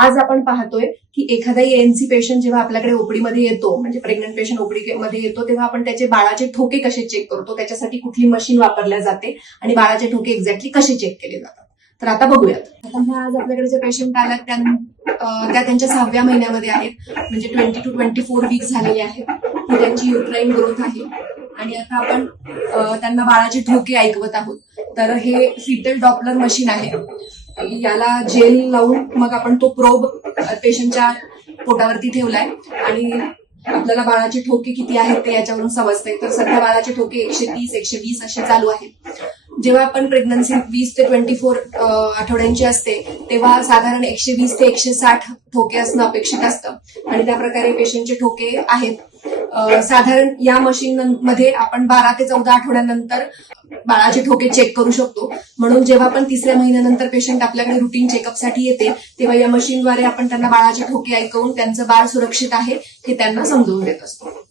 आज आपण पाहतोय की एखादा एएनसी पेशंट जेव्हा आपल्याकडे ओपीडीमध्ये येतो, म्हणजे प्रेग्नंट पेशंट ओपीडीमध्ये येतो, तेव्हा आपण त्याचे बाळाचे ठोके कसे चेक करतो, त्याच्यासाठी कुठली मशीन वापरल्या जाते आणि बाळाचे ठोके एक्झॅक्टली कसे चेक केले जातात. तर आता बघूयात. आता ह्या आज आपल्याकडे जे पेशंट आला त्या त्यांच्या 6व्या महिन्यामध्ये आहेत, म्हणजे 20 to 24 वीक झालेले आहेत. ही त्यांची युट्राईन ग्रोथ आहे आणि आता आपण त्यांना बाळाचे ठोके ऐकवत आहोत. तर हे फिटल डॉपलर मशीन आहे. याला जेल लावून मग आपण तो प्रोब पेशंटच्या पोटावरती ठेवलाय आणि आपल्याला बाळाचे ठोके किती आहेत ते याच्यावरून समजतंय. तर सध्या बाळाचे ठोके 130, 120 असे चालू आहेत. जेव्हा आपण प्रेग्नन्सी 20 ते 24 आठवड्यांची असते तेव्हा साधारण 120 ते 160 ठोके असणं अपेक्षित असतं आणि त्या प्रकारे पेशंटचे ठोके आहेत. साधारण या मशीन मध्ये आपण 12 ते 14 आठवड्यानंतर बाळाचे ठोके चेक करू शकतो. म्हणून जेव्हा आपण 3ऱ्या महिन्यानंतर पेशंट आपल्याकडे रुटीन चेकअपसाठी येते तेव्हा या मशीनद्वारे आपण त्यांना बाळाचे ठोके ऐकवून त्यांचं बाळ सुरक्षित आहे हे त्यांना समजवून देत असतो.